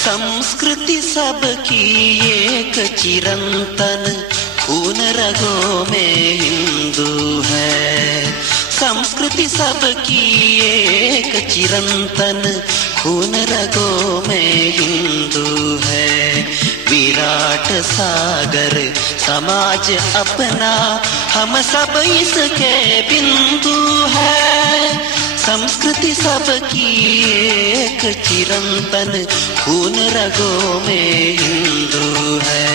संस्कृति सबकी एक चिरंतन, खून रगों में हिंदू है। संस्कृति सबकी एक चिरंतन, खून रगों में हिंदू है। विराट सागर समाज अपना, हम सब इसके बिंदु है। संस्कृति सबकी एक चिरंतन, खून रगों में हिंदू है।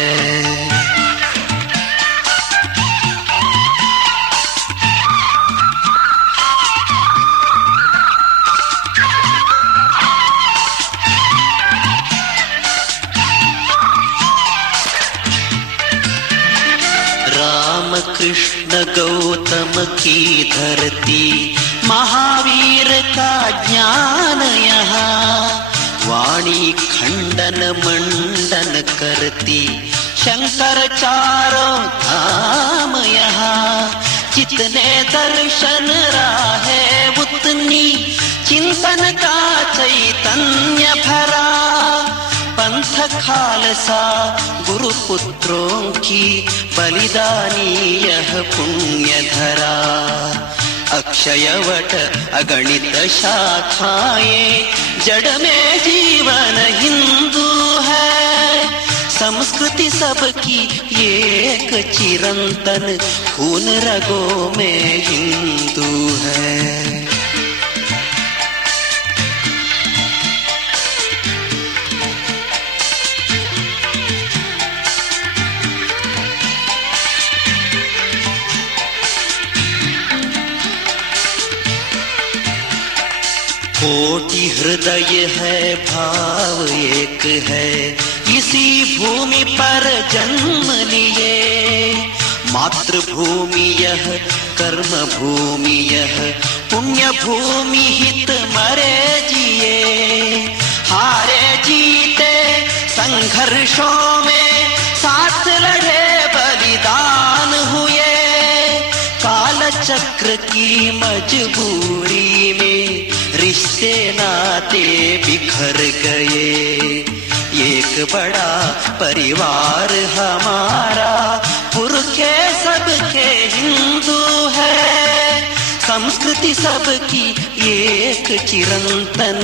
राम कृष्ण गौतम की धरती, महावीर का ज्ञान यहाँ। वाणी खंडन मंडन करती, शंकर चारों धाम यहाँ। जितने दर्शन राहे उतनी, चिंतन का चैतन्य भरा। पंथ खालसा गुरुपुत्रों की, बलिदानी यह पुण्य धरा। अक्षयवट अगणित शाखाएं, जड़ में जीवन हिंदू है। संस्कृति सबकी एक चिरंतन, खून रगों में हिंदू है। कोटि हृदय है, भाव एक है, इसी भूमि पर जन्म लिए। मातृभूमि यह, कर्म भूमि यह, पुण्य भूमि हित मरे जिए। हारे जीते संघर्षों में, साथ लड़े बलिदान हुए। काल चक्र की मजबूरी में, रिश्ते नाते बिखर गए। एक बड़ा परिवार हमारा, पुरखे सबके हिंदू है। संस्कृति सबकी एक चिरंतन,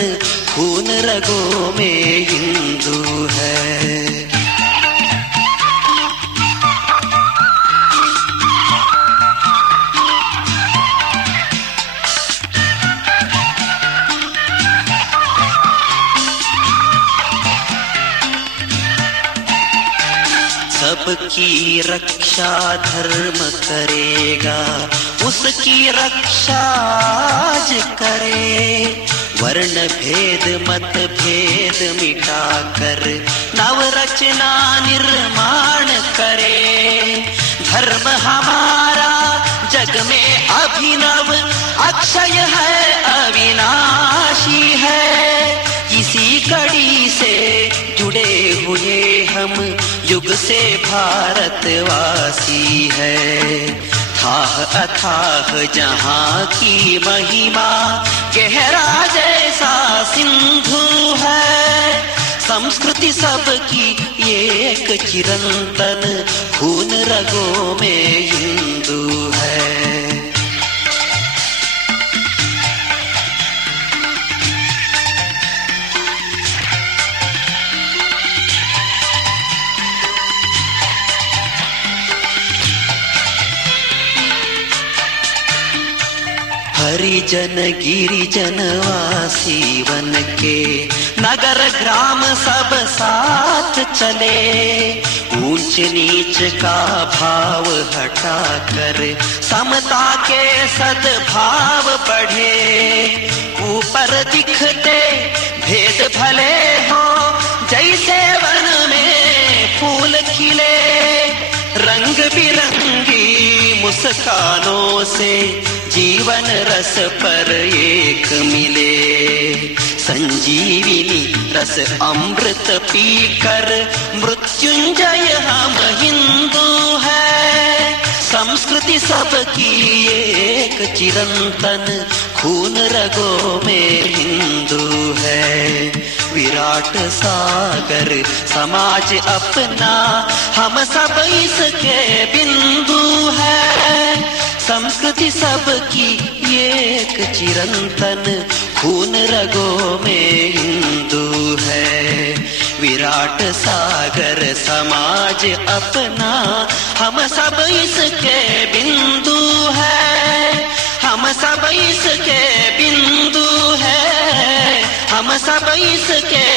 खून रगों में हिंदू है। सबकी रक्षा धर्म करेगा, उसकी रक्षा आज करे। वर्ण भेद मत भेद मिटाकर, नव रचना निर्माण करे। धर्म हमारा जग में अभिनव, अक्षय है अविनाशी है। इसी कड़ी से जुड़े हुए हम, युग से भारतवासी है। थाह अथाह जहाँ की महिमा, गहरा जैसा सिंधु है। संस्कृति सबकी एक चिरंतन, खून रगों में हिंदू है। हरिजन गिरिजन वासी वन के, नगर ग्राम सब साथ चले। ऊंच नीच का भाव हटाकर, समता के सद्भाव बढ़े। ऊपर दिखते भेद भले हो, जैसे वन में फूल खिले। रंग बिरंगी मुस्कानों से, जीवन रस पर एक मिले। संजीविनी रस अमृत पीकर, मृत्युंजय हम हिंदू है। संस्कृति सबकी एक चिरंतन, खून रगों में हिंदू है। विराट सागर समाज अपना, हम सब इसके बिंदु है। संस्कृति सबकी एक चिरंतन, खून रगों में हिंदू है। विराट सागर समाज अपना, हम सब इसके बिंदु है। हम सब इसके बिंदु है, हम सब इसके